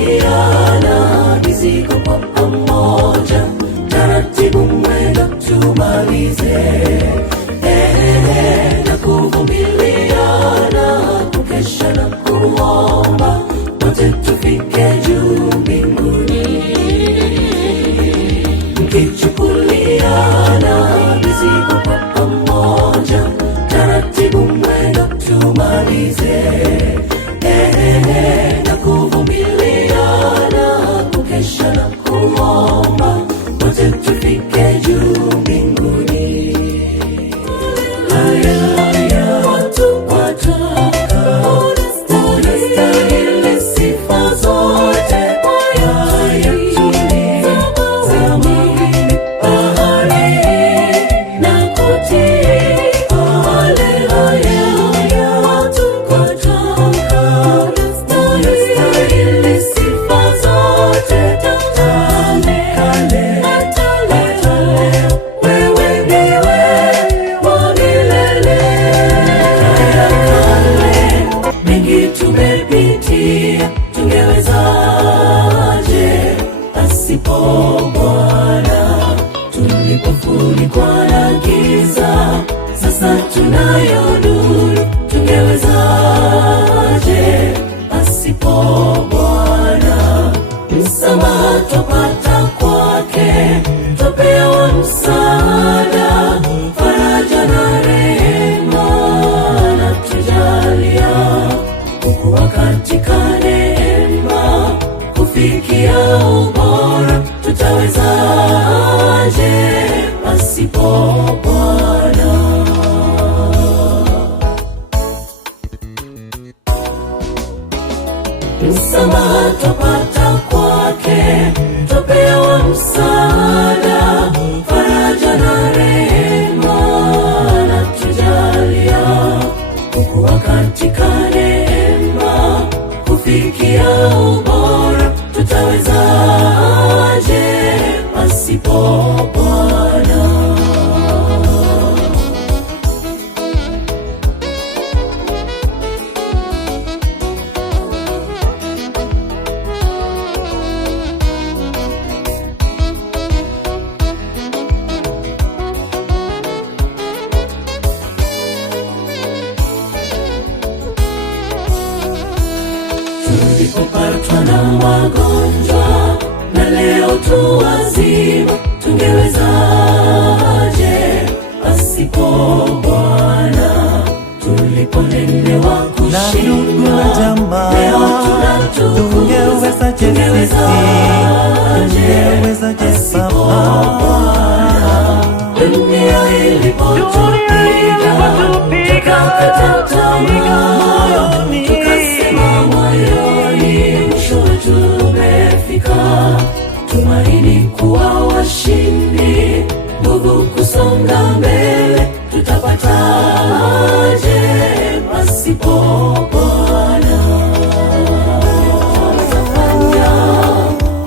mkichukuliana mizigo kwa pamoja, taratibu mwendo tumalize, na kuvumiliana, kukesha na kuomba, wote tufike juu mbinguni. Mkichukuliana mizigo kwa pamoja, taratibu mwendo tumalize, na kuvumiliana, kukesha na kuomba, wote tufike juu mbinguni. Haleluya, watu unastahili sifa zote, haya tulizamini bahari na kutii. Haleluya, watu unastahili sifa zote, wewe ndiwe wa milele. Mengi tumepitia, tungewezaje pasipo Bwana? Tulipofunikwa na giza, sasa tunayo nuru. Tungewezaje pasipo Bwana? Msamaha twapata kwake, twapewa msaada, faraja na rehema anatujalia, kukuwa katika neema, kufikia ubora. Tutawezaje pasipo Bwana? Msamaha twapata kwake, twapewa msaada, faraja na rehema anatujalia, kukuwa katika neema, kufikia ubora. Tutawezaje pasipo Bwana? Tulipopatwa na magonjwa na leo tu wazima, tungewezaje pasipo Bwana? Tulipolemewa kushindwa, leo tunatukuza, tungewezaje pasipo Bwana? Dunia ilipotupiga, tukakata tamaa, tukasema moyoni, mwisho tumefika. Tumaini kuwa washindi, nguvu kusonga mbele. Tutapataje pasipo Bwana? Tutafanya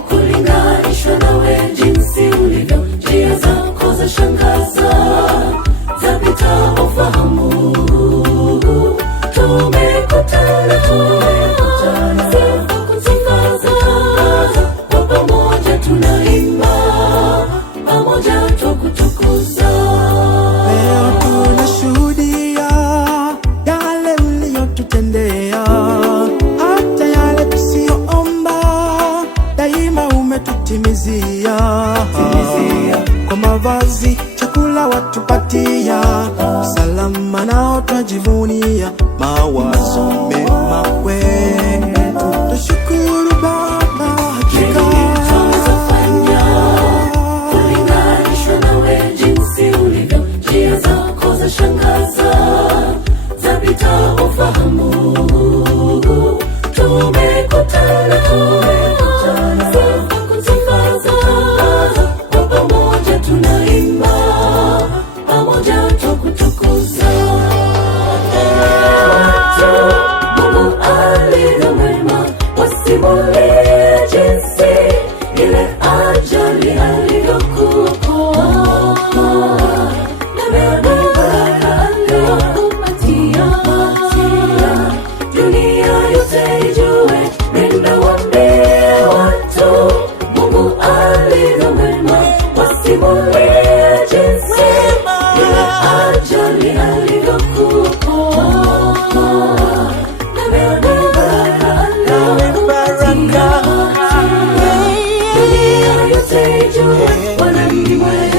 kulinganishwa nawe jinsi ulivyo, njia zako za shangaza, zapita ufahamu. Tumekutana sifa zatangaza, kwa pamoja tunaimba, pamoja twakutukuza. Leo tunashuhudia yale uliyotutendea, hata yale tusiyoomba, daima umetutimizia. Kwa mavazi, chakula watupatia, salama nao twajivunia, mawazo mema kwetu. Tushukuru Baba, hakika tutawezafanya kulinganishwa nawe jinsi ulivyo, njia zako za shangaza, zapita ufahamu. Tumekutana sifa zatangaza, kwa pamoja tunaimba, pamoja twakutukuza. Mungu alivyo mwema, wasimulie alivyo mwema, wasimulie jinsi bila ajali alivyokuokoa. Na baraka dunia yote ijue, Bwana ni mwema.